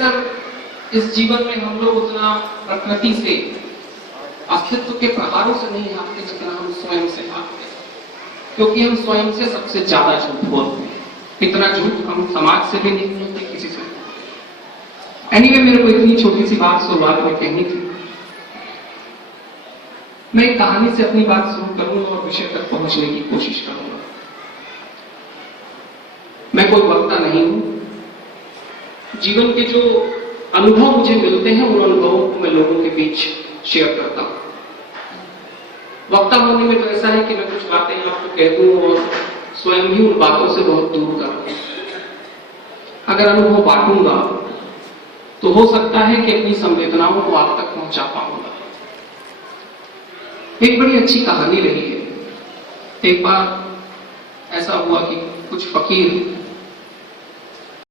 Sir इस जीवन में हम लोग उतना प्रकृति से अस्तित्व के प्रहारों से नहीं हारते जितना हम स्वयं से हारते हैं, क्योंकि हम स्वयं से सबसे ज्यादा झूठ बोलते हैं। इतना झूठ हम समाज से भी नहीं बोलते, किसी से। एनीवे, मेरे को इतनी छोटी सी बात शुरुआत में कहनी थी। मैं एक कहानी से अपनी बात शुरू करूंगा और विषय तक पहुंचने की कोशिश करूंगा। मैं कोई वक्ता नहीं हूं। जीवन के जो अनुभव मुझे मिलते हैं उन अनुभवों को मैं लोगों के बीच शेयर करता हूं। वक्ता होने में तो ऐसा है कि मैं कुछ बातें आपको कह दूं और स्वयं भी उन बातों से बहुत दूर कर दूं। अगर अनुभव बांटूंगा तो हो सकता है कि अपनी संवेदनाओं को आप तक पहुंचा पाऊंगा। एक बड़ी अच्छी कहानी रही है। एक बार ऐसा हुआ कि कुछ फकीर,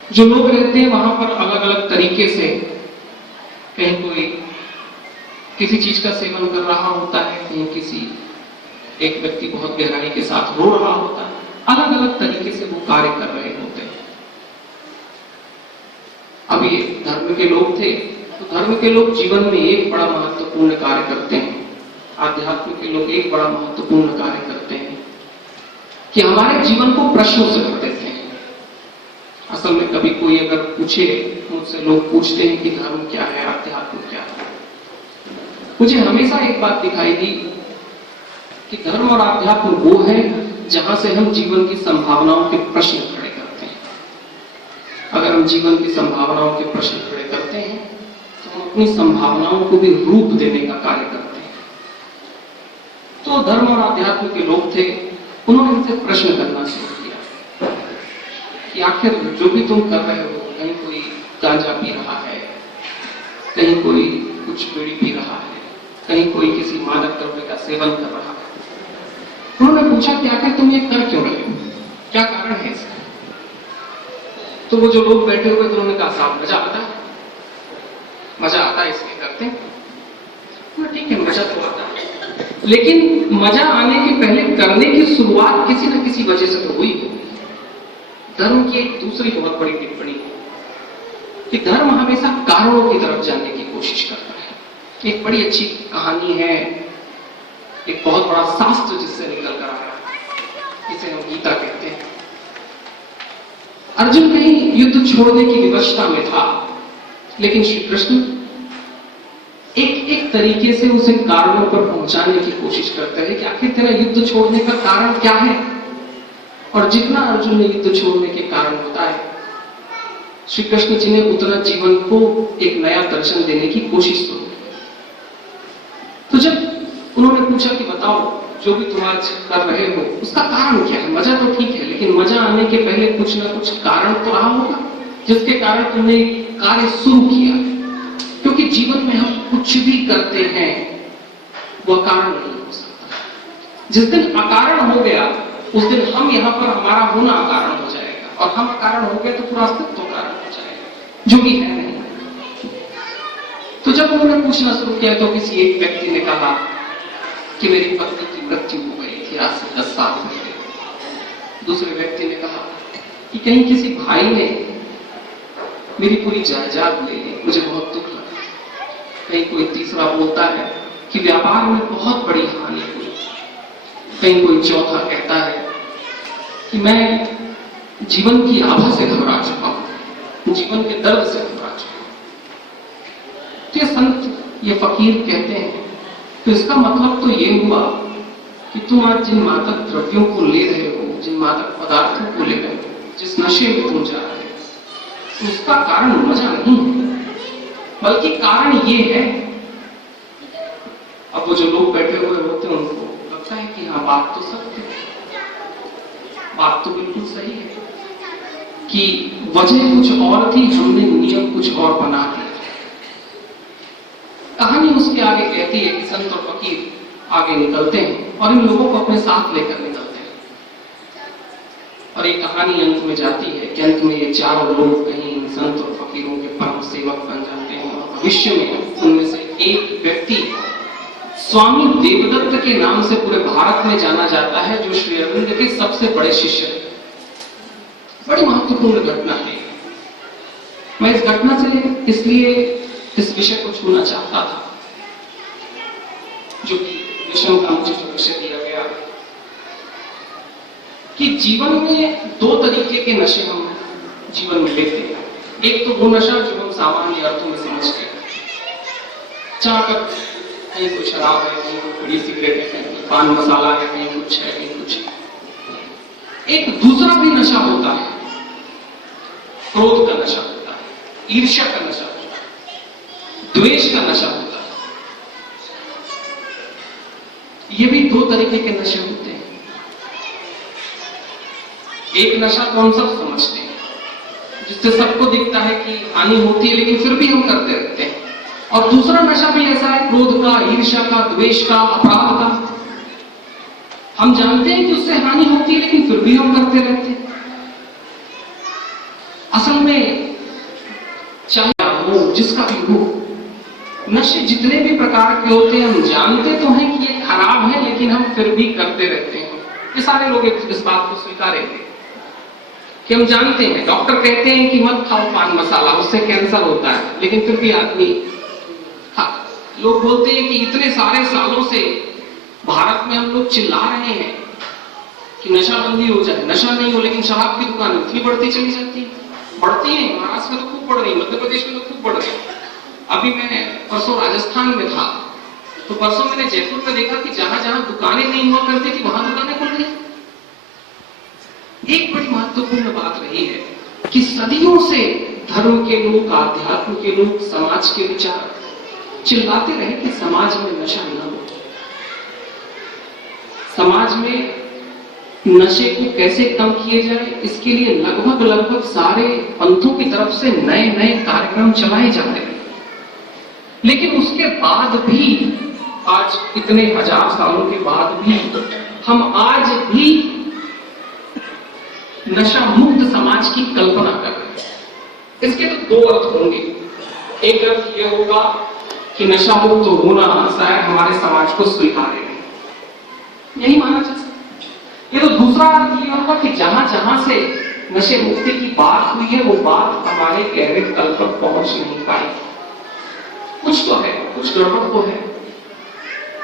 जो लोग रहते हैं वहां पर अलग अलग तरीके से, कहीं कोई किसी चीज का सेवन कर रहा होता है, कहीं किसी एक व्यक्ति बहुत गहराई के साथ रो रहा होता है, अलग अलग तरीके से वो कार्य कर रहे होते हैं। अब ये धर्म के लोग थे, तो धर्म के लोग जीवन में एक बड़ा महत्वपूर्ण कार्य करते हैं। आध्यात्म के लोग एक बड़ा महत्वपूर्ण कार्य करते हैं कि हमारे जीवन को प्रश्नों से भर देते हैं। असल में कभी कोई अगर पूछे, मुझसे लोग पूछते हैं कि धर्म क्या है, अध्यात्म क्या है, मुझे हमेशा एक बात दिखाई दी कि धर्म और अध्यात्म वो है जहां से हम जीवन की संभावनाओं के प्रश्न खड़े करते हैं। अगर हम जीवन की संभावनाओं के प्रश्न खड़े करते हैं तो हम अपनी संभावनाओं को भी रूप देने का कार्य करते हैं। तो धर्म और अध्यात्म के लोग थे, उन्होंने इनसे प्रश्न करना शुरू किया कि आखिर जो भी तुम कर रहे हो, कहीं कोई गांजा पी रहा है, कहीं कोई कुछ बीड़ी पी रहा है, कहीं कोई किसी मादक द्रव्य का सेवन कर रहा है। उन्होंने पूछा कि आखिर तुम ये कर क्यों रहे हो, क्या कारण है इसका? तो वो जो लोग बैठे हुए थे उन्होंने कहा, साहब मजा आता है, मजा आता है इसलिए करते हैं। ठीक है, मजा तो आता है, लेकिन मजा आने के पहले करने की शुरुआत किसी न किसी वजह से तो हुई। धर्म की एक दूसरी बहुत बड़ी टिप्पणी कि धर्म हमेशा कारणों की तरफ जाने की कोशिश करता है। एक बड़ी अच्छी कहानी है, एक बहुत बड़ा शास्त्र जिससे निकल कर आया, इसे हम गीता कहते हैं। अर्जुन कहीं युद्ध छोड़ने की विवशता में था, लेकिन श्री कृष्ण एक तरीके से उसे कारणों पर पहुंचाने की कोशिश करते हैं कि आखिर तेरा युद्ध छोड़ने का कारण क्या है। और जितना अर्जुन ने युद्ध छोड़ने के कारण बताए, श्री कृष्ण जी ने उतना जीवन को एक नया दर्शन देने की कोशिश की। तो जब उन्होंने पूछा कि बताओ, जो भी तुम आज कर रहे हो उसका कारण क्या है? मजा तो ठीक है, लेकिन मजा आने के पहले कुछ ना कुछ कारण तो रहा होगा जिसके कारण तुमने कार्य शुरू किया। क्योंकि जीवन में हम कुछ भी करते हैं वो अकारण नहीं हो सकता। जिस दिन अकारण हो गया उस दिन हम यहां पर हमारा होना अकारण हो जाएगा, और हम अकारण हो गए तो पूरा अस्तित्व कारण हो जाएगा, जो भी है नहीं। तो जब उन्होंने पूछना शुरू किया तो किसी एक व्यक्ति ने कहा कि मेरी पत्नी की मृत्यु हो गई थी आज से 10 साल पहले। दूसरे व्यक्ति ने कहा कि कहीं किसी भाई ने मेरी पूरी जायदाद ले ली, मुझे बहुत दुख लगा। कहीं कोई तीसरा बोलता है कि व्यापार में बहुत बड़ी हानि हुई। कहीं कोई चौथा कहता है कि मैं जीवन की आभा से घबरा चुका हूं, जीवन के दर्द से घबरा चुका हूं। तो ये संत, ये फकीर कहते हैं, तो इसका मतलब तो ये हुआ कि तुम आज जिन मादक द्रव्यों को ले रहे हो, जिन मादक पदार्थों को ले रहे हो, जिस नशे में तुम जा रहे हो, उसका कारण मजा नहीं है, बल्कि कारण ये है। अब वो जो लोग बैठे हुए होते हैं उनको लगता है कि हाँ, बात तो सत्य है, बात तो बिल्कुल सही है कि वजह कुछ और थी, हमने नियम कुछ और बना दिया। कहानी उसके आगे कहती है कि संत और फकीर आगे निकलते हैं और इन लोगों को अपने साथ लेकर निकलते हैं। और ये कहानी अंत में जाती है कि अंत में ये चारों लोग कहीं संत और फकीरों के परम सेवक बन जाते हैं। भविष्य में उनमें से एक व्यक्ति स्वामी देवदत्त के नाम से पूरे भारत में जाना जाता है, जो श्री अरविंद के सबसे बड़े शिष्य हैं। बड़ी महत्वपूर्ण घटना है। मैं इस घटना से इसलिए इस विषय को छूना चाहता था, जो कि विषयों का मुझे जो विषय दिया गया, कि जीवन में दो तरीके के नशे हम जीवन में लेते हैं। एक तो वो नशा जो हम सामान्य अर्थों में समझते हैं, जहां तक कहीं कुछ शराब है, कहीं कोई बड़ी सिगरेट है, कहीं कोई पान मसाला है, कहीं कुछ है, कहीं कुछ है। एक दूसरा भी नशा होता है, क्रोध का नशा होता है, ईर्ष्या का नशा होता है, द्वेष का नशा होता है। ये भी दो तरीके के नशे होते हैं। एक नशा तो हम सब समझते हैं, जिससे सबको दिखता है कि हानि होती है, लेकिन फिर भी हम करते रहते हैं। और दूसरा नशा भी ऐसा है, क्रोध का, ईर्ष्या का, द्वेष का, अपराध का। हम जानते हैं कि उससे हानि होती है, लेकिन फिर भी हम करते रहते हैं। असल में चाहे हो, जिसका भी हो, नशे जितने भी प्रकार के होते हैं, हम जानते तो हैं कि ये खराब है, लेकिन हम फिर भी करते रहते हैं। ये सारे लोग इस बात को स्वीकारेंगे कि हम जानते हैं, डॉक्टर कहते हैं कि मत खाओ पान मसाला, उससे कैंसर होता है, लेकिन फिर भी आदमी। हाँ, लोग बोलते हैं कि इतने सारे सालों से भारत में हम लोग चिल्ला रहे हैं कि नशाबंदी हो जाए, नशा नहीं हो, लेकिन शराब की दुकान इतनी बढ़ती चली जाती है। बढ़ती है, महाराष्ट्र में तो खूब बढ़ रही, मध्य प्रदेश में तो खूब बढ़ रही। अभी मैं परसों राजस्थान में था, तो परसों मैंने जयपुर में देखा कि जहां जहां दुकानें नहीं हुआ करती थी, वहां दुकानें खुल गई। एक बड़ी महत्वपूर्ण बात रही है कि सदियों से धर्म के लोग, आध्यात्म के लोग, समाज के विचार चिल्लाते रहे कि समाज में नशा न हो। समाज में नशे को कैसे कम किए जाए, इसके लिए लगभग सारे पंथों की तरफ से नए नए कार्यक्रम चलाए जाते हैं। लेकिन उसके बाद भी, आज इतने हजार सालों के बाद भी, हम आज भी नशा मुक्त समाज की कल्पना कर रहे हैं। इसके तो दो अर्थ होंगे। एक अर्थ यह होगा कि नशा मुक्त होना शायद हमारे समाज को स्वीकार्य है, यही माना जा सकता है। ये तो दूसरा अर्थ यह होगा कि जहां जहां से नशे मुक्ति की बात हुई है, वो बात हमारे गहरे तल पर पहुंच नहीं पाई। कुछ तो है, कुछ गड़बड़ तो है।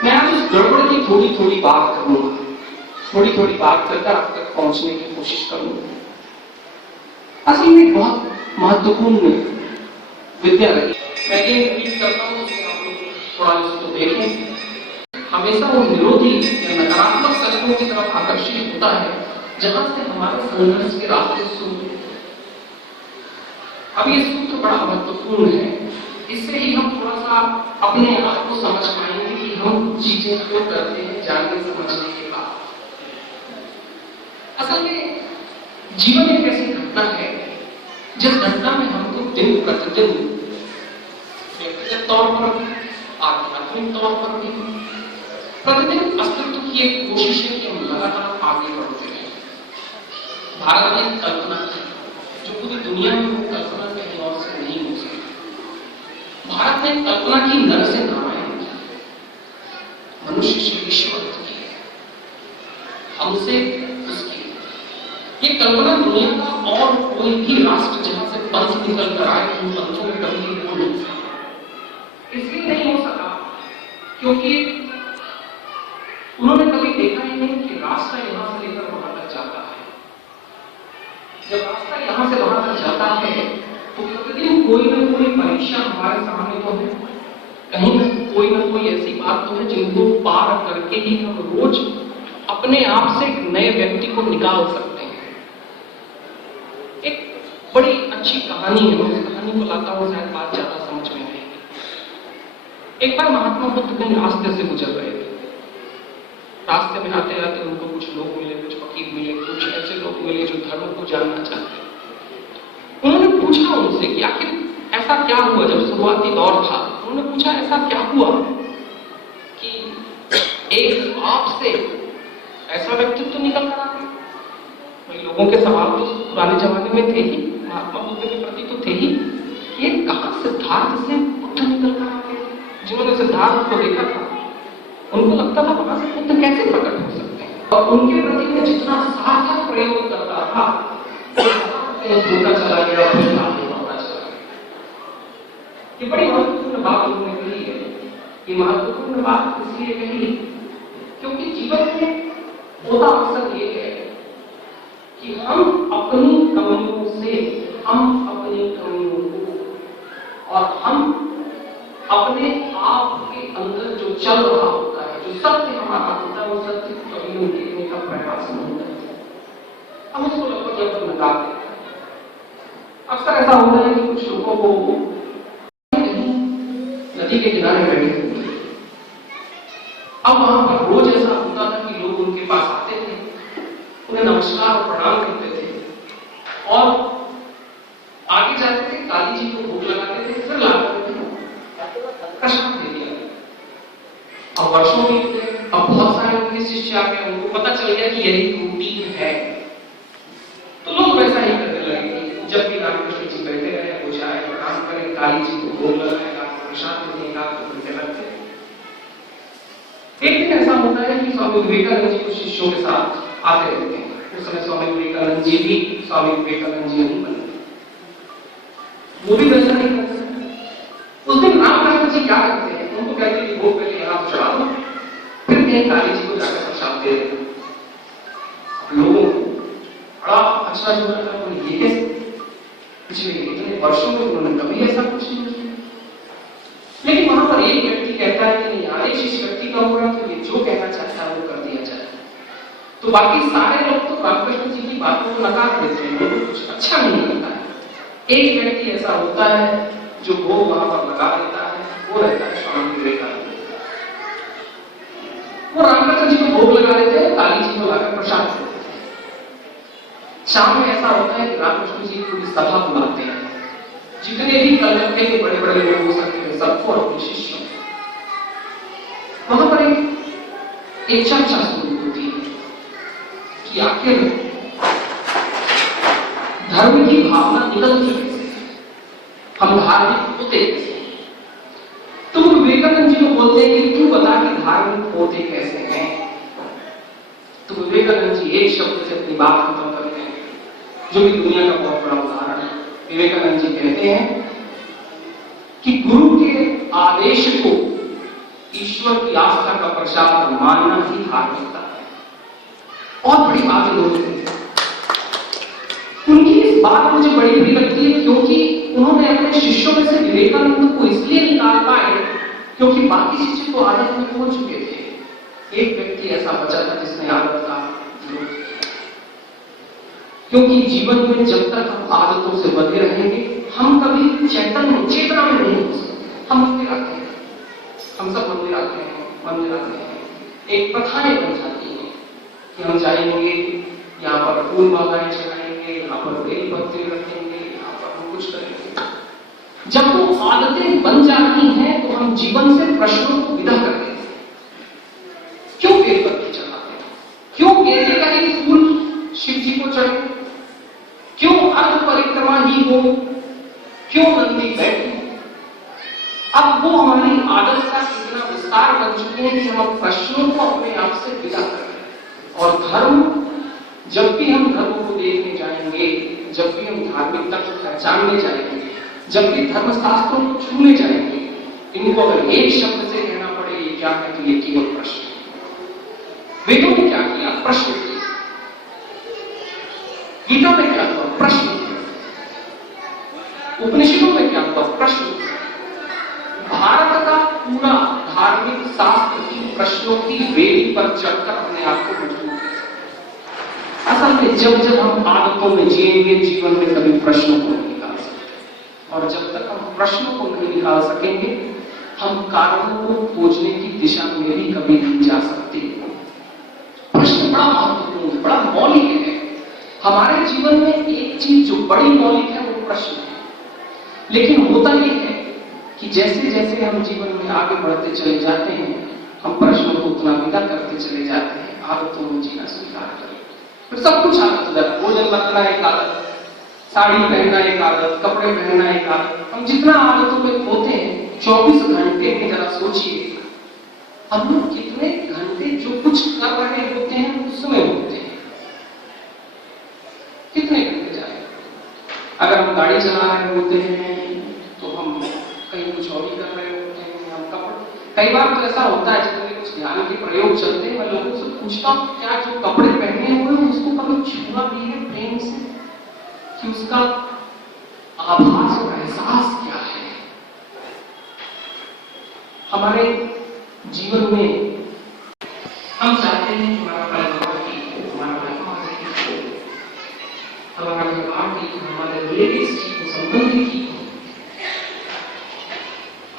मैं आज उस गड़बड़ की थोड़ी थोड़ी बात करूंगा, थोड़ी थोड़ी बात करके आप तक पहुंचने की कोशिश करूंगा। असल में बहुत महत्वपूर्ण विद्या रही। मैं ये उम्मीद करता हूं कि आप लोग थोड़ा इसको देखें। हमेशा वो विरोधी या नकारात्मक तत्वों की तरफ आकर्षित होता है, जहां से हमारे संघर्ष के रास्ते शुरू। अब ये सूत्र बड़ा महत्वपूर्ण है, इससे ही हम थोड़ा सा अपने आप को समझ पाएंगे कि हम चीजें क्यों करते हैं, जानने समझने के बाद। असल में जीवन एक ऐसी घटना है जिस घटना में हमको दिन प्रतिदिन व्यक्तिगत तौर पर भी, आध्यात्मिक तौर पर भी प्रतिदिन अस्तित्व की एक कोशिश है कि हम लगातार आगे बढ़ते रहें। भारत ने एक कल्पना की जो पूरी दुनिया में वो कल्पना कहीं और से नहीं हो सकती। भारत ने कल्पना की नर से नारायण की, मनुष्य से ईश्वर की, हमसे उसकी। ये कल्पना दुनिया का और कोई भी राष्ट्र जहां से पंथ निकल कर आए, उन पंथों में कभी नहीं था। इसलिए नहीं हो सका क्योंकि उन्होंने कभी देखा ही नहीं कि रास्ता यहां से लेकर वहां तक जाता है। जब रास्ता यहां से वहां तक जाता है तो प्रतिदिन कोई ना कोई परीक्षा हमारे सामने तो है, कहीं ना कोई ऐसी बात तो है जिनको पार करके ही हम रोज अपने आप से एक नए व्यक्ति को निकाल सकते हैं। एक बड़ी अच्छी कहानी है, उस कहानी को लाता हूं, शायद बात ज्यादा समझ में आएगी। एक बार महात्मा बुद्ध कहीं रास्ते से गुजर रहे थे। रास्ते में आते आते उनको कुछ लोग मिले, कुछ फकीर मिले, कुछ ऐसे लोग मिले जो धर्म को जानना चाहते। उन्होंने पूछा उनसे कि आखिर ऐसा क्या हुआ, जब शुरुआती दौर था उन्होंने पूछा ऐसा क्या हुआ कि एक आपसे ऐसा व्यक्तित्व निकल कर आ गया। भाई लोगों के सवाल तो पुराने जमाने में थे ही, महात्मा बुद्ध के प्रति तो थे ही, कि कहां सिद्धार्थ से बुद्ध निकल कर आ गए। जिन्होंने सिद्धार्थ को देखा था उनको लगता था वहां से बुद्ध कैसे प्रकट हो सकते हैं, और उनके प्रति में जितना सार्थक प्रयोग करता था धोखा चला गया, ये बड़ी महत्वपूर्ण बात उन्होंने कही है। ये महत्वपूर्ण बात इसलिए कही क्योंकि जीवन में होता अवसर ये है कि हम अपनी कमियों से, हम अपनी कमियों को और हम अपने आप के अंदर जो चल रहा होता है, जो सत्य हमारा होता है, वो सत्य को कमियों देखने का प्रयास नहीं करते। हम उसको लगभग लगभग नकारते हैं। अक्सर ऐसा होता है कि कुछ लोगों को नदी के किनारे बैठे हुए, अब वहां पर रोज ऐसा होता था कि लोग उनके पास आते थे, उन्हें नमस्कार और प्रणाम करते थे और आगे जाते थे, काली जी को भोग लगाते थे, फिर लाते थे, प्रसाद दे दिया। अब वर्षों बीते, अब बहुत सारे उनके शिष्य आ गए, उनको पता चल गया कि यही रूटीन है, तो लोग वैसा ही करने लगे। जब भी रामकृष्ण जी बैठे रहे, वो जाए प्रणाम करें, काली जी को भोग लगाएगा, प्रसाद देगा, तो लगते। एक दिन ऐसा होता है कि स्वामी विवेकानंद जी कुछ शिष्यों के साथ आते रहते हैं। उस समय स्वामी विवेकानंद जी भी स्वामी विवेकानंद जी नहीं बने, वो भी वैसा नहीं करते। उस दिन रामकृष्ण जी क्या करते हैं, उनको कहते हैं कि भोग पहले यहाँ चढ़ा दो, फिर कहीं काली जी को जाकर प्रसाद दे देना। लोगों को बड़ा अच्छा जो है ये कैसे, पिछले इतने वर्षों में उन्होंने कभी ऐसा कुछ नहीं किया। लेकिन वहां पर एक व्यक्ति कहता है कि नहीं, आदेश इस व्यक्ति का हुआ तो ये जो कहना चाहता है वो कर दिया जाए। तो बाकी सारे लोग तो रामकृष्ण जी की बातों को नकार देते हैं, उनको कुछ अच्छा नहीं लगता है। एक व्यक्ति ऐसा होता है जो भोग वहां पर लगा देता है, वो रहता है स्वामी विवेकानंद। वो रामकृष्ण जी को भोग लगा देते हैं, काली जी को लाकर प्रसाद देते हैं। शाम में ऐसा होता है कि रामकृष्ण जी पूरी सभा बुलाते हैं, जितने भी कलकत्ते के बड़े बड़े लोग हो सकते हैं सबको और अपने शिष्यों। वहां पर एक चर्चा शुरू होती है कि आखिर धर्म की भावना निकलती कैसे, हम धार्मिक होते कैसे। तो विवेकानंद जी को बोलते हैं कि तू बता कि धार्मिक होते कैसे हैं। तो विवेकानंद जी एक शब्द से अपनी बात खत्म करते हैं, जो भी दुनिया का बहुत बड़ा उदाहरण है। विवेकानंद जी कहते हैं कि गुरु के आदेश को ईश्वर की आस्था का प्रसाद मानना ही धार्मिकता है। और बड़ी बात लोग उनकी इस बात मुझे बड़ी बुरी लगती है, क्योंकि उन्होंने अपने शिष्यों में से विवेकानंद को इसलिए निकाल पाए क्योंकि बाकी शिष्य तो आदत में पहुंच चुके थे। एक व्यक्ति ऐसा बचा था जिसने आदत का विरोध किया, क्योंकि जीवन में जब तक हम आदतों से बंधे रहेंगे हम कभी चेतना में नहीं हो सकते। हम मंदिर आते हैं, हम सब मंदिर आते हैं, एक प्रथाएं बन जाती हैं कि हम जाएंगे, यहाँ पर फूल मालाएं चढ़ाएंगे, यहाँ पर बेल पत्ते रखेंगे, यहाँ पर हम कुछ करेंगे। जब वो आदतें बन जाती हैं तो हम जीवन से प्रश्नों को विदा कर देते हैं। क्यों बेल पत्ते चढ़ाते हैं, क्यों गेंदे का ही फूल शिव जी को चढ़े, क्यों अर्ध परिक्रमा ही हो, क्यों नंदी बैठे। अब वो हमारी आदत का इतना विस्तार बन चुके हैं कि हम प्रश्नों को अपने आप से विदा कर रहे हैं। और धर्म, जब भी हम धर्म को देखने जाएंगे, जब भी हम धार्मिक तत्व पहचानने जाएंगे, जब भी धर्मशास्त्रों को छूने जाएंगे, इनको अगर एक शब्द से कहना पड़े ये क्या है, तो ये केवल प्रश्न। वेदों ने क्या किया, प्रश्न किया। गीता में क्या हुआ, प्रश्न किया। उपनिषदों में क्या हुआ, प्रश्न किया। भारत का पूरा धार्मिक शास्त्र की प्रश्नों की वेदी पर चढ़कर अपने आप को मजबूत कर। असल में जब हम आदतों में जिएंगे, जीवन में कभी प्रश्नों को नहीं निकाल सकते। और जब तक हम प्रश्नों को नहीं निकाल सकेंगे, हम कारणों को खोजने की दिशा में भी कभी नहीं जा सकते। प्रश्न बड़ा महत्वपूर्ण है, बड़ा मौलिक है। हमारे जीवन में एक चीज जो बड़ी मौलिक है वो प्रश्न है। लेकिन होता यह है कि जैसे जैसे हम जीवन में आगे बढ़ते चले जाते हैं, हम प्रश्नों को उतना विदा करते चले जाते हैं, आदतों में जीना स्वीकार करें। फिर सब कुछ आदत हो जाता है। भोजन करना एक आदत, साड़ी पहनना एक आदत, कपड़े पहनना एक आदत। हम जितना आदतों में खोते हैं, 24 घंटे में जरा सोचिए हम लोग कितने घंटे जो कुछ कर रहे होते हैं उसमें होते हैं। कितने घंटे जाए, अगर हम गाड़ी चला रहे होते हैं तो हम कहीं कुछ और ही कर रहे होते हैं, हम कई बार तो ऐसा होता है जब मेरे कुछ ध्यान के प्रयोग चलते हैं, मैं लोगों से पूछता हूँ क्या जो कपड़े पहने हुए हैं उसको कभी छुआ भी है प्रेम से, कि उसका आभास और एहसास क्या है। हमारे जीवन में हम चाहते हैं हमारा परिवार ठीक हो, हमारा परिवार ठीक हो, हमारा व्यवहार ठीक हो, हमारे रिलेटिव्स ठीक हो, संबंधी ठीक हो।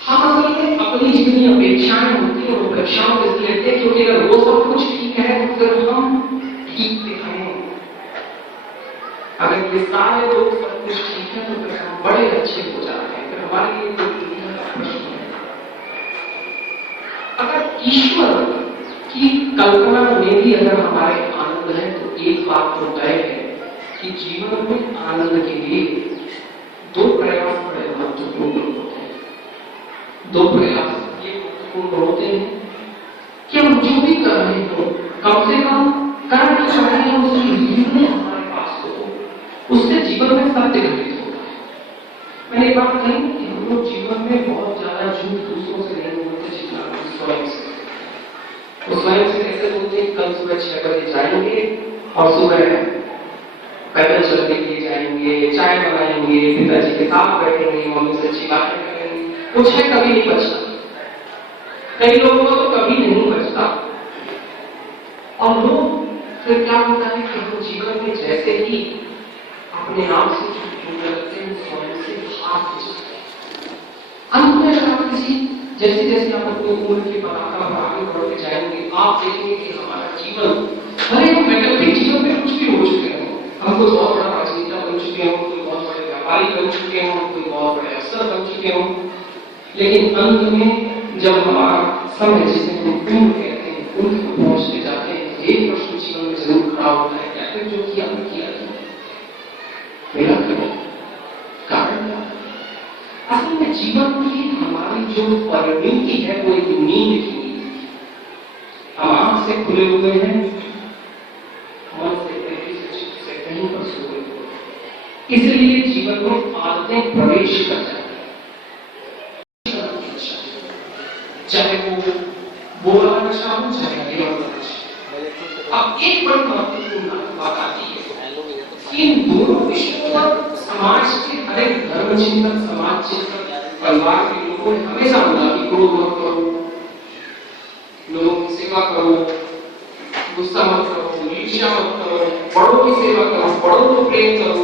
हम असल में अपनी जितनी अपेक्षाएं होती हैं उन अपेक्षाओं को इसलिए लेते हैं क्योंकि अगर वो सब कुछ ठीक है तो फिर हम ठीक दिखाएं। अगर ये सारे लोग सब कुछ ठीक है तो फिर हम बड़े अच्छे हो जाते हैं, फिर हमारे लिए कोई दुनिया का प्रश्न है। अगर ईश्वर की कल्पना में भी अगर हमारे आनंद है तो एक बात तो तय है कि जीवन में आनंद के लिए दो प्रयास बड़े महत्वपूर्ण होते हैं। दो प्रयास ये महत्वपूर्ण होते हैं कि हम जो भी कर रहे हो कम से कम करना चाहिए उसकी रीजन हमारे पास हो, उससे जीवन में सत्य घटित होता है। मैंने एक बात कही कि हम लोग जीवन में बहुत ज्यादा झूठ दूसरों से नहीं बोलते जितना स्वयं से। तो स्वयं से कैसे बोलते हैं? कल सुबह 6 बजे जाएंगे और सुबह पैदल चल के लिए जाएंगे, चाय बनाएंगे, पिताजी के साथ बैठेंगे, मम्मी से अच्छी बातें करेंगे। कुछ है कभी नहीं बचता, कई लोगों को तो कभी नहीं बचता। और लोग फिर क्या होता है कि हम जीवन में जैसे ही अपने आप से छूटने लगते हैं स्वयं से हाथ खींचते हैं। अंत में अगर किसी जैसे जैसे आप अपनी उम्र की पताका पर आगे बढ़ते जाएंगे आप देखेंगे कि हमारा जीवन भले हम वैकल्पिक जीवन में कुछ भी हो चुके हैं, हम कोई बहुत बड़ा राजनेता बन चुके हों, कोई बहुत बड़े व्यापारी बन चुके हों, कोई बहुत बड़े अफसर बन चुके हों, लेकिन अंत में जब हमारा समय जिसे हम उम्र कहते हैं उन तक पहुंचते जाते हैं एक प्रश्न जीवन में जरूर खड़ा होता है, क्या फिर जो किया मेरा कारण क्या? असल में जीवन की हमारी जो परिणति है वो एक नींद की नींद है। हम आंख से खुले हुए हैं, मन से कहीं पर सोए हुए, इसलिए जीवन में आदतें प्रवेश कर जाती हैं, चाहे वो वाला नशा हो चाहे ये वाला नशा। अब एक बड़ी महत्वपूर्ण बात आती है कि इन दोनों विषयों पर समाज के हर एक धर्म चिंतक, समाज चिंतक, परिवार के लोगों ने हमेशा बोला कि क्रोध मत करो, लोगों की सेवा करो, गुस्सा मत करो, ईर्ष्या मत करो, बड़ों की सेवा करो, बड़ों को प्रेम करो,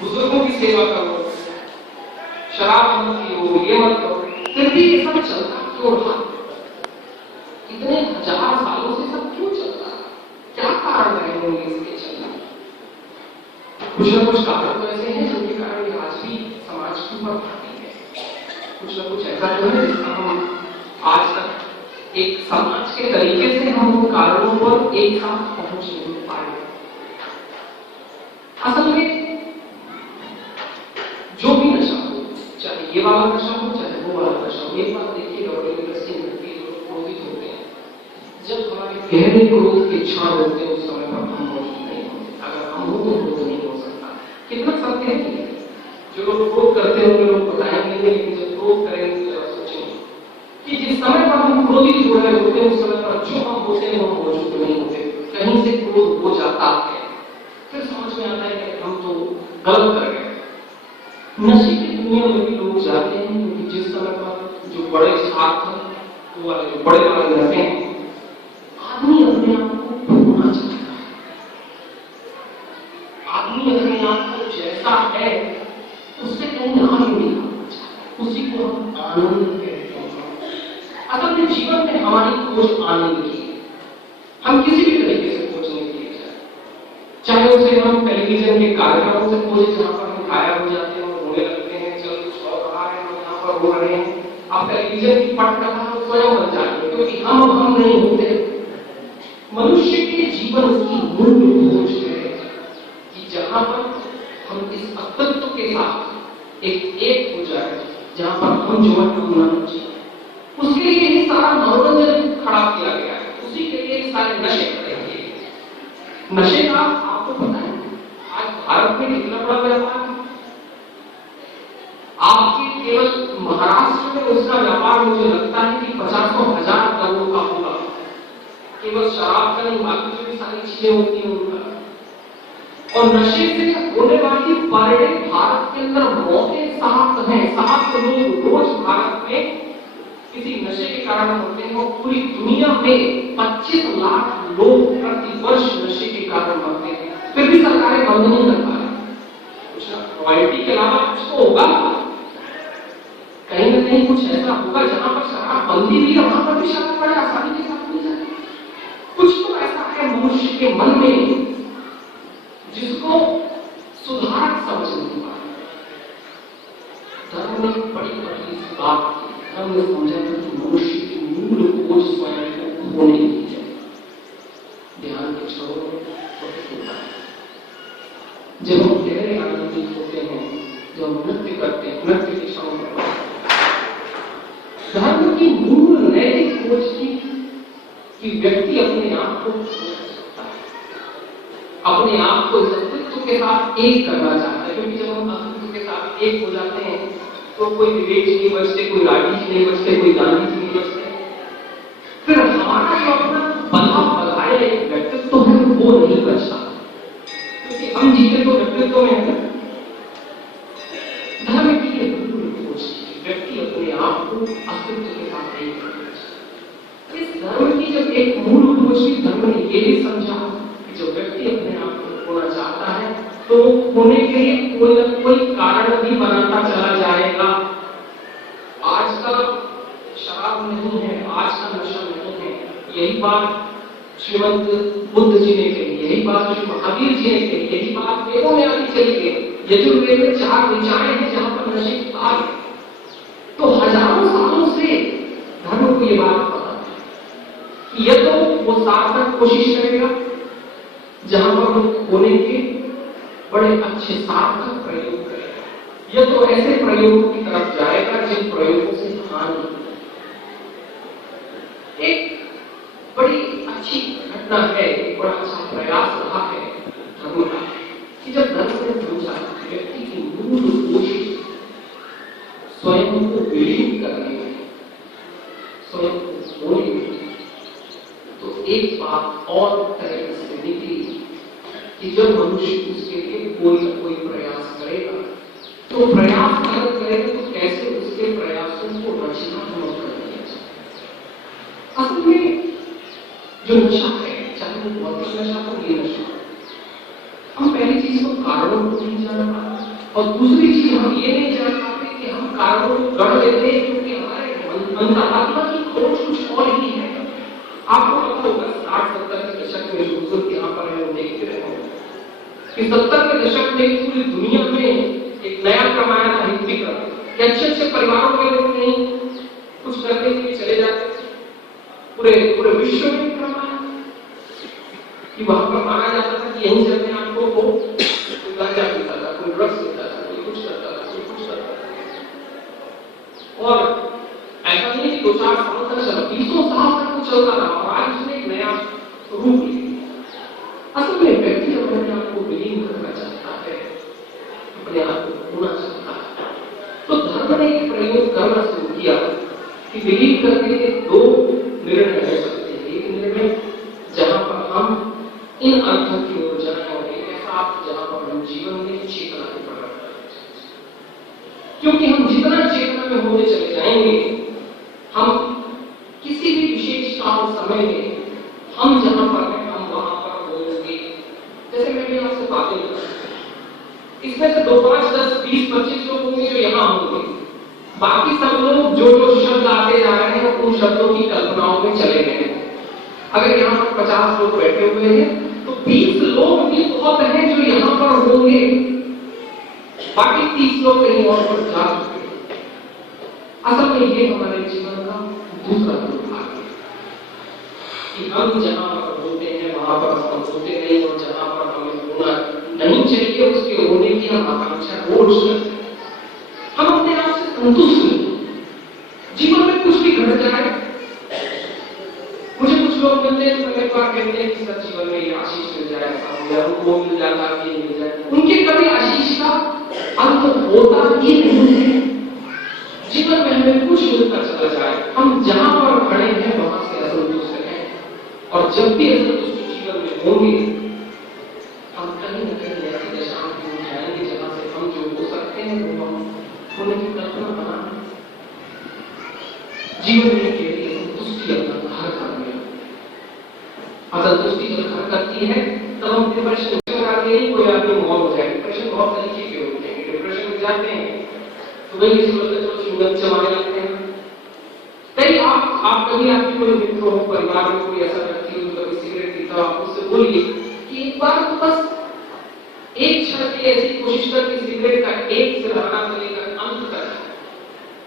बुजुर्गों की सेवा करो, शराब मत पियो, ये मत करो। फिर भी ये सब चलता क्यों रहा? इतने हजार सालों से सब क्यों चलता? क्या कारण रहे होंगे इसके चलना? कुछ न कुछ कारण तो ऐसे हैं जिनके कारण ये आज भी समाज के ऊपर भारी है। कुछ न कुछ ऐसा तो है जिसका हम आज तक एक समाज के तरीके से हम उन कारणों पर एक साथ पहुंच नहीं पाए। असल में जो भी नशा हो, चाहे ये वाला नशा हो चाहे वो वाला नशा हो, एक बात देखिए और इंटरेस्टिंग होती है, जो क्रोधित होते हैं, जब हमारे गहरे क्रोध के क्षण होते हैं उस समय पर हम मौजूद नहीं होते। अगर हम हो तो क्रोध नहीं हो सकता। कितना सत्य है कि जो लोग क्रोध करते हैं उन्हें लोग बताएंगे, लेकिन जब क्रोध करेंगे तो सोचेंगे कि जिस समय पर हम क्रोधित हो रहे होते हैं उस समय पर जो हम होते हैं वो मौजूद नहीं होते, कहीं से क्रोध हो जाता है। फिर समझ में आता है कि हम तो गलत कर गए। नशे की दुनिया में भी लोग जाते हैं क्योंकि जिस समय पर जो बड़े साथ वो वाले जो बड़े वाले नशे हैं, आदमी अपने आप को भूलना चाहता है। आदमी अपने आप को जैसा है उससे कहीं आगे नहीं आना चाहता, उसी को हम आनंद कहते हैं। असल में जीवन में हमारी खोज आनंद की है। हम किसी भी तरीके से खोजने के लिए जाए, चाहे उसे हम टेलीविजन के कार्यक्रमों से खोजें जहां पर हम गायब हो जाते हैं और रोने लगते हैं, चल कुछ और रहा है हम यहाँ पर रो रहे हैं। अब टेलीविजन की पट कथा हम स्वयं बन जाते हैं क्योंकि हम नहीं होते। मनुष्य के जीवन की मूल खोज है कि जहां पर हम इस अस्तित्व के साथ एक हो जाए, जहां पर हम जो है हम ना चाहिए। उसके लिए ये सारा मनोरंजन खड़ा किया गया है, उसी के लिए सारे नशे खड़े किए गए। नशे का आपको पता है आज भारत में कितना बड़ा व्यापार है। आपके केवल महाराष्ट्र में उसका व्यापार मुझे लगता है कि 50,000 करोड़ का होगा। केवल शराब का नहीं, बाकी जो भी सारी चीजें होती हैं उनका। और नशे से होने वाली पर डे भारत के अंदर मौतें 7 हैं। 7 लोग रोज भारत में किसी नशे के कारण मरते हैं और पूरी दुनिया में 25 लाख लोग प्रति वर्ष नशे के कारण मरते हैं। फिर भी सरकारें बंद नहीं कर पा रही। रॉयल्टी के अलावा कुछ तो होगा, कहीं ना कहीं कुछ ऐसा होगा जहां पर शराब बंदी भी है, वहां पर भी शराब बड़े आसानी के साथ मिल जाए। कुछ तो ऐसा है मनुष्य के मन में जिसको सुधारक समझ नहीं पा रहा। धर्म ने बड़ी बड़ी बात की। धर्म ने समझा कि मनुष्य की मूल खोज स्वयं को खोने की है। ध्यान के क्षणों में होता है जब हम गहरे आनंदित होते हैं, जब हम नृत्य करते हैं, नृत्य के क्षणों में धर्म की मूल नैतिक खोज की कि व्यक्ति अपने आप को अपने आप को अस्तित्व के साथ एक करना चाहता है। क्योंकि जब हम अस्तित्व के साथ एक हो जाते हैं तो कोई विवेक जी नहीं बचते, कोई राजी जी नहीं बचते, कोई गांधी जी नहीं बचते। फिर हमारा जो अपना बना बनाए व्यक्तित्व है वो नहीं बचता, क्योंकि हम जीते तो व्यक्तित्व में है। धर्म की व्यक्ति अपने आप को अस्तित्व के साथ एक करना। इस धर्म की जब एक मूल खोज की धर्म ने ये भी समझा कि जो व्यक्ति अपने आप को खोना चाहता है तो खोने के लिए कोई ना कोई कारण भी बनाता चला जाएगा। आज का शराब नहीं है, आज का नशा नहीं है, यही बात श्रीमंत बुद्ध जी ने कही, यही बात श्री महावीर जी ने कही, यही बात वेदों में आती चली गई। यजुर्वेद में 4 ऋचाएं हैं जहां पर नशे की बात है। तो हजारों सालों से धर्म को ये बात पता है कि यह तो वो सार्थक कोशिश करेगा जहां पर वो खोने के बड़े अच्छे सार्थक प्रयोग करेगा, यह तो ऐसे प्रयोगों की तरफ जाएगा जिन प्रयोगों से हानि। एक बड़ी अच्छी घटना है, एक बड़ा अच्छा प्रयास रहा है धर्म का कि जब धर्म ने पूछा व्यक्ति की मूल कोशिश स्वयं को विलीन करने में, स्वयं को खोने में, तो एक बात और तरह से निकली कि जब मनुष्य उसके लिए कोई ना कोई प्रयास करेगा तो प्रयास अगर करेगा तो कैसे उसके प्रयासों को रचनात्मक कर दिया जाए। असल में जो नशा है, चाहे वो भौतिक नशा हो ये नशा, हम पहली चीज तो कारणों को नहीं जान पाते और दूसरी चीज हम ये नहीं जान पाते कि हम कारणों को गढ़ लेते हैं क्योंकि हमारे अंतरात्मा की खोज कुछ और ही है। आपको पता होगा 60-70 के दशक में जो बुजुर्ग यहाँ पर है वो देखते रहे कि 70 के दशक में पूरी दुनिया में एक नया क्रम आया था हिंदी का कि अच्छे परिवारों के लोग नहीं कुछ करने के लिए चले जाते थे। पूरे विश्व में क्रम आया कि वहां पर माना जाता था कि यहीं से अपने आप को कोई गांजा पीता था, कोई ड्रग्स पीता था, कोई कुछ करता था, कोई कुछ करता था। और ऐसा नहीं कि 2-4 साल तक चला, 20 साल तक वो चलता रहा और आज उसने एक नया रूप लिया। असल में व्यक्ति अपने आप को विलीन करना चाहता है, अपने आप को खोना चाहता है। तो धर्म ने एक प्रयोग करना शुरू किया कि विलीन करने के 2 निर्णय हो सकते हैं। एक निर्णय जहां पर हम इन अर्थों की ओर जाए और एक ऐसा अर्थ जहां पर हम जीवन में चेतना को प्रकट करें, क्योंकि हम जितना चेतना में होते चले जाएंगे हम किसी भी विशेष काल समय में हम जहां पर हैं हम वहां पर होंगे। जैसे मैं भी आपसे बातें कर रहा हूं, इसमें से 2, 5, 10, 20, 25 लोग होंगे जो यहाँ होंगे, बाकी सब लोग जो शब्द आते जा रहे हैं उन शब्दों की कल्पनाओं में चले गए हैं। अगर यहाँ पर 50 लोग बैठे हुए हैं तो 20 लोग भी बहुत हैं जो यहाँ पर होंगे, बाकी 30 लोग कहीं और पर जा चुके हैं। असल में ये हमारे जीवन का दूसरा दुर्भाग्य है कि हम जहां पर होते हैं वहां पर हम होते नहीं और जहां पर हमें होना नहीं चाहिए उसके होने की हम आकांक्षा रोज करते हैं। हम अपने आप से संतुष्ट नहीं। जीवन में कुछ भी घट जाए, मुझे कुछ लोग मिलते हैं तो एक बार कहते हैं कि सर जीवन में ये आशीष मिल जाए, उनको मिल जाता है, ये मिल जाए। उनके कभी आशीष का अंत होता ही नहीं है। जीवन जीवन में हमें कुछ मिलता चला जाए, हम जहां पर खड़े हैं वहां से असंतुष्ट हैं। और जब भी असंतुष्ट जीवन में होंगे, हम कहीं न कहीं ऐसी दशा में हो जाएंगे जहां से हम जो हो सकते हैं वो हम होने की कल्पना बनाएं। जीवन में केवल संतुष्टि अपना घर कर में, असंतुष्टि जब घर करती है तब हम डिप्रेशन में आते हैं। कोई आदमी मौत हो जाए, डिप्रेशन बहुत तरीके के होते हैं। डिप्रेशन में जाते हैं तो वही किसी वजह से चुंगन चबाने लगते हैं। कई आप कभी आपके कोई मित्र हो, परिवार में कोई ऐसा व्यक्ति हो जो कभी सिगरेट पीता हो, आप उससे बोलिए कि एक बार तो बस एक क्षण की ऐसी कोशिश कर कि सिगरेट का एक से हटाना चलेगा, अंत तक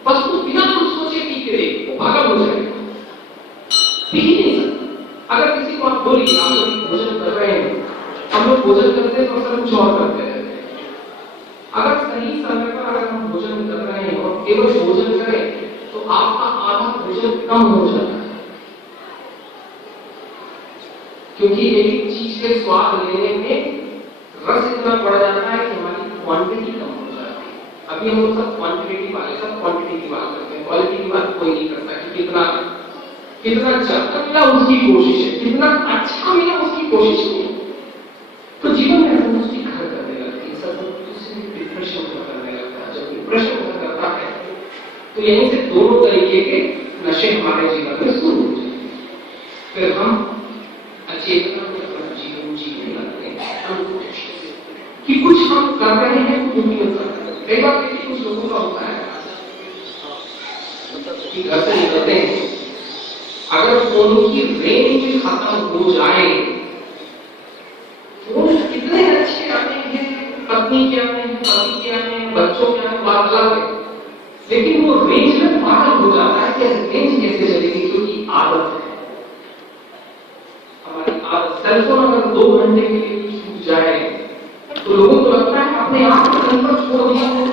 बस वो बिना कुछ सोचे पी के देख, वो पागल हो जाएगा, पी ही नहीं सकता। अगर किसी को आप बोलिए आप अभी भोजन कर रहे हैं, हम लोग भोजन करते हैं तो अक्सर कुछ और करते रहते हैं। अगर सही समय पर अगर हम भोजन कर रहे हैं और केवल भोजन करें तो आपका आधा भोजन कम हो जाता है, क्योंकि एक चीज के स्वाद लेने में रस इतना बढ़ जाता है कि हमारी क्वांटिटी कम हो जाती है। अभी हम लोग सब क्वांटिटी वाले, सब क्वांटिटी की बात करते हैं, क्वालिटी की बात कोई नहीं करता कि कितना ज्यादा मिला उसकी कोशिश है, कितना अच्छा मिला उसकी कोशिश नहीं। तो जीवन में संतुष्टि घर करने लगती है, संतुष्टि डिप्रेशन करने लगता है। जब डिप्रेशन करता है तो यहीं से दोनों तरीके के नशे हमारे जीवन में शुरू हो जाते हैं। फिर हम अचेतना में अपना जीवन जीने लगते हैं कि कुछ हम कर रहे हैं कुछ नहीं कर रहे। कई बार देखिए कुछ लोगों का होता है कि घर से निकलते हैं, अगर फोन की रेंज खत्म हो जाए, फोन कितने अच्छे आते हैं, पत्नी के आते हैं, पति के आते हैं, बच्चों के आते हैं, बात अलग है, लेकिन वो रेंज में पागल हो जाता है कि रेंज कैसे चलेगी, क्योंकि आदत है हमारी आदत। सेलफोन अगर 2 घंटे के लिए छूट जाए तो लोगों को लगता है अपने आप को कहीं पर छोड़ दिया है।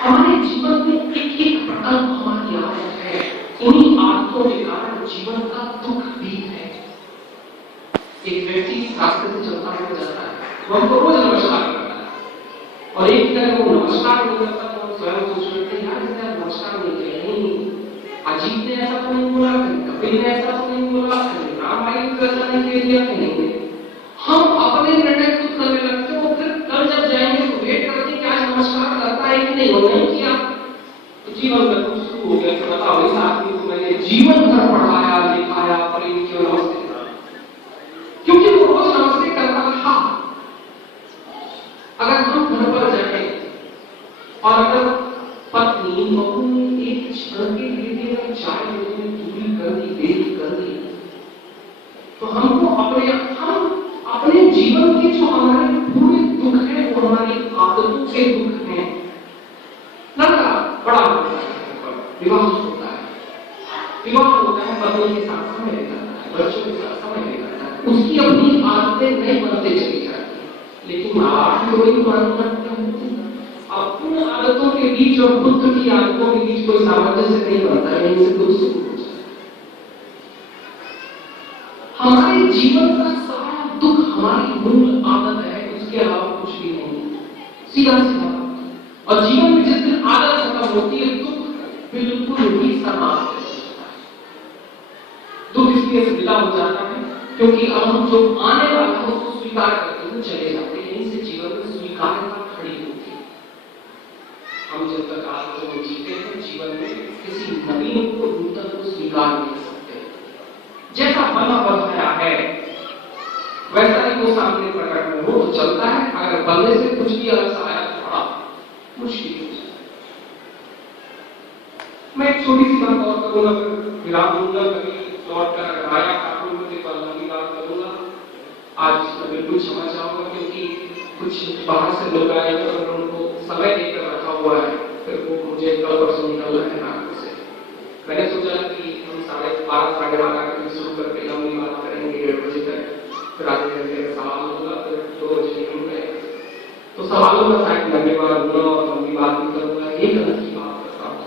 हमारे जीवन में एक एक प्रकल्प हमारी आदत है, इन्हीं आदतों के कारण जीवन का दुख भी है। एक व्यक्ति रास्ते से चलता हुआ जाता है, वो हमको रोज नमस्कार करता है, और एक दिन वो नमस्कार नहीं करता तो हम स्वयं सोच रहे थे यार इसने नमस्कार नहीं किया, नहीं अजीत ने ऐसा तो नहीं बोला, कपिल ने ऐसा तो नहीं बोला, राम भाई ने ऐसा नहीं कह दिया, नहीं। हम अपने निर्णय खुद करने लगते हैं, फिर कल जब जाएंगे तो वेट करते हैं कि आज नमस्कार करता है कि नहीं, वो नहीं किया तो जीवन में कुछ शुरू हो गया कि बताओ इस आदमी को मैंने जीवन भर पढ़ाया लिखाया प्रेम किया, नमस्ते, क्योंकि वो रोज नमस्ते करता था। अगर हम घर पर जाए और अगर पत्नी बहू ने एक क्षण के लिए चाय लेने में दूरी कर दी, देरी कर दी, तो हमको अपने जीवन के जो हमारे पूरे दुख है वो हमारी आदतों के दुख हैं। लड़का बड़ा होता है, विवाह होता है, पत्नी के साथ समय बिताता है, बच्चों के साथ समय बिताता है, उसकी अपनी आदतें नहीं बनते चली जाती, लेकिन आप कोई अपनी आदतों के बीच और बुद्ध की आदतों के बीच कोई सामंजस्य नहीं बनता है, इनसे दुख शुरू हो जाता है। हमारे जीवन का सारा दुख हमारी मूल आदत है, उसके अलावा कुछ भी नहीं, सीधा सीधा। और जीवन में जिस दिन आदत खत्म होती है दुख बिल्कुल भी समाप्त हो जाता है। दुख इसलिए विदा हो जाता है क्योंकि अब हम जो आने वाला है उसको स्वीकार करते हुए चले जाते हैं, यहीं से जीवन में स्वीकारता खड़ी होती है। हम जब तक आदतों में जीते हैं जीवन में किसी नवीन को नूतन को स्वीकार नहीं सकते। जैसा बना बनाया है वैसा ही वो सामने प्रकट में हो तो चलता है, अगर बनने से कुछ भी अलग सा आया तो बड़ा मुश्किल हो जाता है। मैं एक छोटी सी बात और करूंगा, फिर विराम दूंगा, कभी लौट कर अगर आया काफी मुझे पर लंबी बात करूंगा। आज मैं बिल्कुल क्षमा चाहूंगा क्योंकि कुछ बाहर से लोग आए और उनको समय देकर रखा हुआ है, फिर वो मुझे कल परसों निकलना है नागपुर से। मैंने सोचा कि हम 12:30 साढ़े 12 के शुरू करके लंबी बात करेंगे 1:30 बजे तक, फिर आधे घंटे का सवाल होगा, फिर 2 बजे निकल गए तो सवालों का शायद धन्यवाद दूंगा और लंबी बात नहीं करूंगा। एक अलग की बात करता हूँ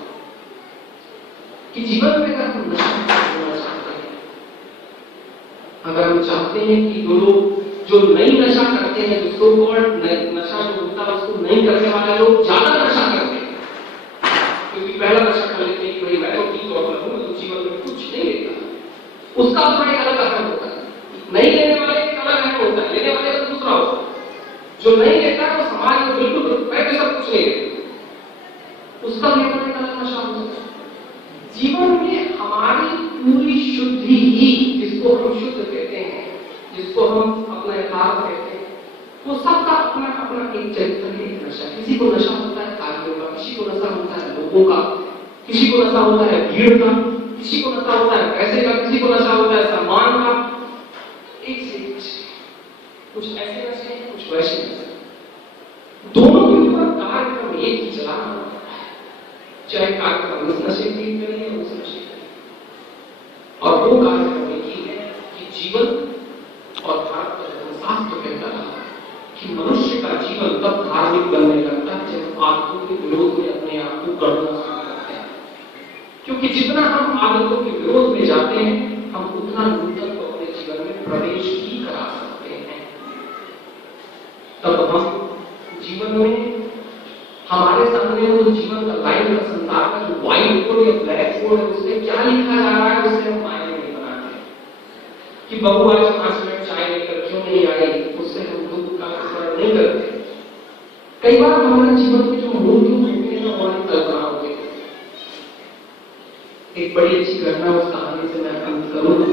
कि जीवन में अगर हम नशा करना चाहते हैं, अगर हम चाहते हैं कि लोग जो नई नशा करते हैं, जो सो कॉल्ड नशा जो होता है उसको नहीं करने वाले लोग ज्यादा नशा करते हैं, क्योंकि पहला नशा कर लेते हैं कि भाई मैं तो ठीक और लगूं, मैं तो जीवन में कुछ नहीं लेता, उसका अपना एक अलग अहम होता है। नहीं लेने वाले एक अलग अहम होता है, लेने वाले का दूसरा होता है। जो नहीं लेता है वो समाज में बिल्कुल मैं सब कुछ नहीं लेता, उसका लेना एक अलग नशा होता है। जीवन में हमारी पूरी शुद्धि ही, जिसको हम शुद्ध कहते हैं, जिसको हम अपना यथार्थ कहते हैं, वो सबका अपना अपना एक चरित्र है, एक नशा। किसी को नशा होता है कार्यों का, किसी को नशा होता है लोगों का, किसी को नशा होता है भीड़ का, किसी को नशा होता है पैसे का, किसी को नशा होता है सम्मान का। एक से कुछ ऐसे नशे हैं, कुछ वैसे नशे। दोनों के ऊपर कार्यक्रम एक ही चलाना होता है, चाहे कार्यक्रम इस नशे की करें या उस नशे की। और वो कार्यक्रम एक ही है कि जीवन और भारत का धर्मशास्त्र कहता रहा कि मनुष्य का जीवन तब धार्मिक बनने लगता है जब आदतों के विरोध में अपने आप को करना शुरू करते हैं। क्योंकि जितना हम आदतों के विरोध में जाते हैं, हम उतना नूतन को अपने जीवन में प्रवेश ही करा सकते हैं। तब हम जीवन में हमारे सामने वो जीवन का लाइन का संसार का जो व्हाइट बोर्ड या ब्लैक बोर्ड है, उसमें क्या लिखा जा रहा है उससे हम मायने नहीं बनाते कि बहू आज 5 मिनट चाय लेकर क्यों नहीं आई, उससे हम दुख का स्मरण नहीं करते। कई बार हमारे जीवन में जो मूल होते हैं हमारी कल्पना होती है। एक बड़ी अच्छी घटना उस कहानी से मैं अंत करूंगा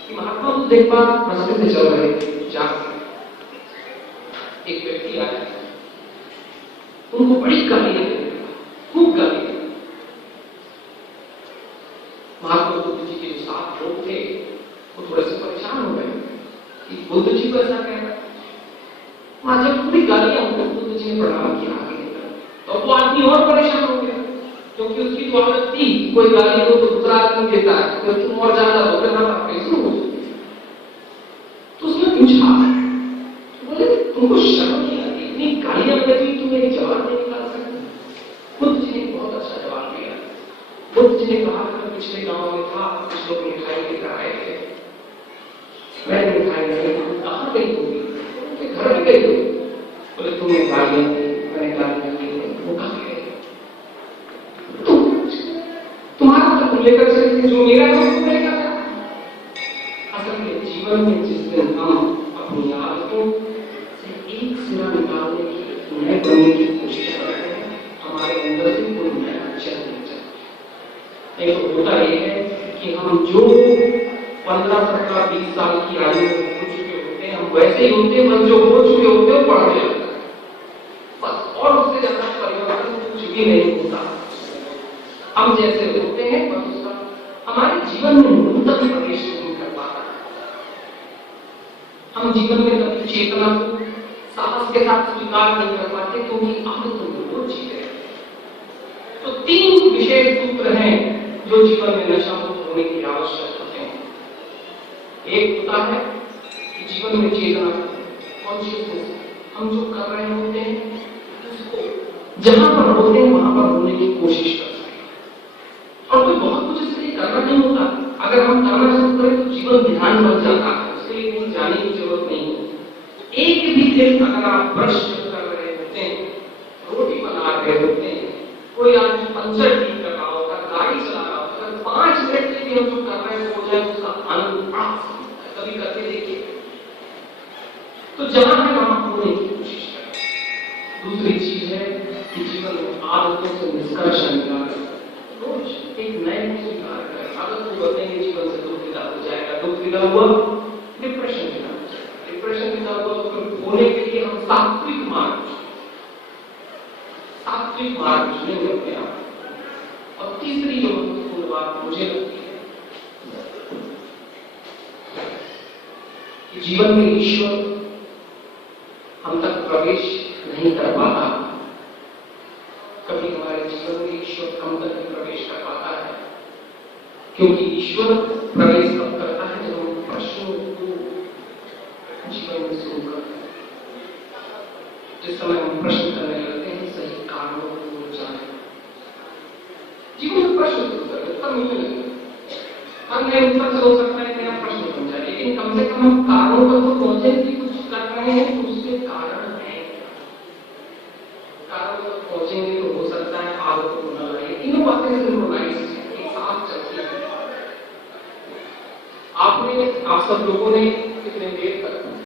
कि महात्मा बुद्ध एक बार रास्ते से चल रहे थे, जाकर एक व्यक्ति आया, उनको बड़ी गालियां देने लगा, खूब गालियां। महात्मा बुद्ध जी के जो 7 लोग थे वो थोड़े से परेशान हो गए कि बुद्ध जी को ऐसा कह रहा है। वहां जब पूरी गालियां हो गई, बुद्ध जी ने प्रणाम किया, आगे निकल। तो वो आदमी और परेशान हो गया, क्योंकि उसकी तो आदत थी कोई गाली दो तो दूसरा आदमी देता है, तो तुम और ज्यादा हो गया ना, कैसे हो। तो उसने पूछा, बोले तुमको शर्म नहीं आती, इतनी गालियां देती तुम एक जवाब नहीं निकाल सकते। बुद्ध जी ने बहुत अच्छा जवाब दिया। बुद्ध जी ने कहा कि पिछले गांव में था, कुछ लोग मिठाई लेकर आए थे, मैंने मिठाई नहीं, कहां गई होगी, उनके घर में गई होगी। बोले तुमने गालियां दी, मैंने गालियां दी, वो कहां गए, तुम्हारा तो लेकर चले, जो मेरा है वो लेकर जा। असल में जीवन में जिस दिन हम अपनी आदतों से एक सिरा निकालने की, नए बनने की कोशिश करते हैं, हमारे अंदर से कोई नया चल नहीं जाता। एक होता यह है कि हम जो 15, 17, 20 साल की आयु में हो चुके होते हैं, हम वैसे ही होते हैं, बस जो हो चुके होते हैं बढ़ते जाते हैं बस, और उससे ज्यादा परिवर्तन कुछ भी नहीं होता। हम जैसे होते हैं बस उसका हमारे जीवन में नूतन प्रवेश नहीं कर पाता। हम जीवन में कभी चेतना को साहस के साथ स्वीकार नहीं कर पाते, क्योंकि आदतों में वो जीते। तो 3 विशेष सूत्र हैं जो जीवन में नशा मुक्त होने की आवश्यक होते हैं। एक होता है कि जीवन में चेतना, कॉन्शियसनेस, हम जो कर रहे होते हैं उसको जहां पर होते हैं वहां पर होने की कोशिश करते हैं। और कोई बहुत कुछ इसके लिए करना नहीं होता। अगर हम करना शुरू करें तो जीवन ध्यान बन जाता है, उसके लिए कहीं जाने की जरूरत नहीं है। एक भी दिन अगर आप ब्रश कर रहे होते हैं, रोटी बना रहे होते हैं, कोई आदमी पंचर ठीक कर रहा होगा, गाड़ी चला रहा होगा, अगर 5 मिनट में भी हम जो कर रहे हो जाए उसका आनंद बड़ा कभी करके देखिए। तो जहां है वहां होने की कोशिश करें। दूसरी चीज है कि जीवन में आदतों से निष्कर्ष निकालें, रोज एक नए को स्वीकार करें। आदत को बदलेंगे, जीवन से दुख विदा हो जाएगा, दुख विदा हुआ डिप्रेशन विदा हो जाएगा, डिप्रेशन विदा हुआ तो फिर होने के लिए हम सात्विक मार्ग चुनेंगे अपने आप। और तीसरी जो महत्वपूर्ण बात मुझे लगती है कि जीवन में ईश्वर हम तक प्रवेश नहीं कर पाता। कभी हमारे जीवन में ईश्वर हम तक नहीं प्रवेश कर पाता है, क्योंकि ईश्वर प्रवेश कब करता है जब हम प्रश्नों को जीवन में शुरू करते हैं। जिस समय हम प्रश्न करने लगते हैं, सही कारणों को जाने जीवन में प्रश्न शुरू करते उत्तर मिलने लगता है। और नए उत्तर से हो सकता है नया प्रश्न बन जाए, लेकिन कम से कम हम कारणों पर तो पहुंचे कि कुछ कर रहे हैं तो उसके कारण है। कारण तक पहुंचेंगे तो हो सकता है आदत को न लगे, सिंक्रोनाइज्ड एक साथ चलती है। आप सब लोगों ने इतने देर तक